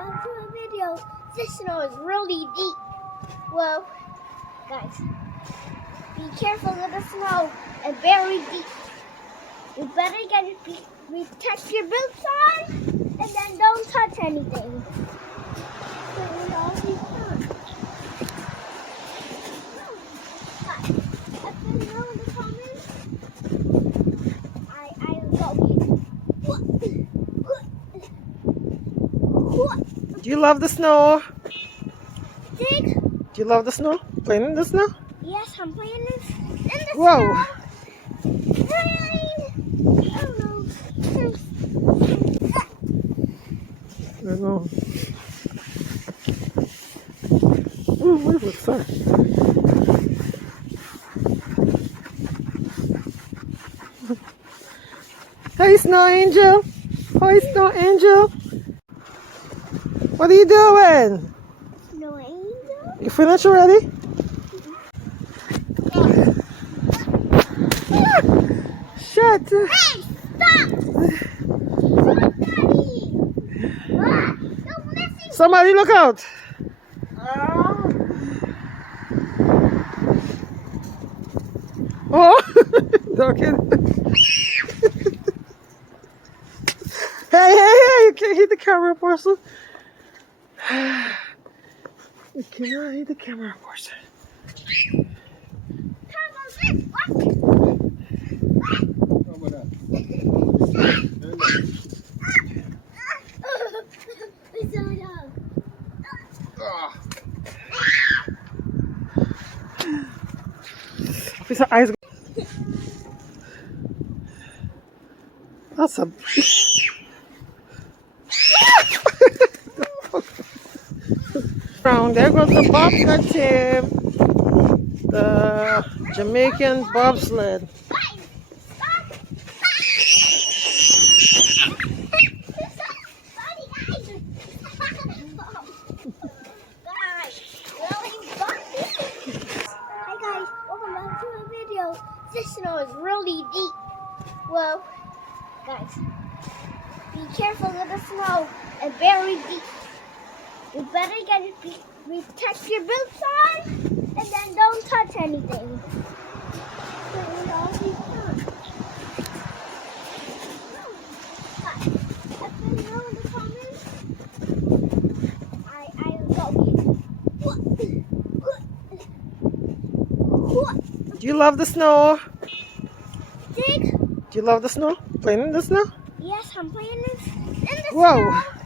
back to a video. This snow is really deep. Well, guys, be careful with the snow. It's very deep. You better protect your boots on, and then don't touch anything. So we all be fine. Let me know in the comments. I will go. Do you love the snow? Dig? Do you love the snow? Playing in the snow? Yes, I'm playing in the Whoa. snow. I know. Ooh, what was that? Hey, Snow Angel. Hi, Snow Angel. What are you doing? No angel? You finished already? Shut. Hey, stop! Somebody! What? Don't messing. Somebody look out. Oh, okay. Hey, you can't hit the camera, person. You cannot hit the camera, person. His eyes. That's a. There goes the bobsled team. The Jamaican bobsled. This snow is really deep. Well, guys, be careful with the snow. It's very deep. You better protect your boots on, and then don't touch anything. So we all be fine. Let me know in the comments. I will go. Do you love the snow? Dig? Do you love the snow? Playing in the snow? Yes, I'm playing in the Whoa. snow.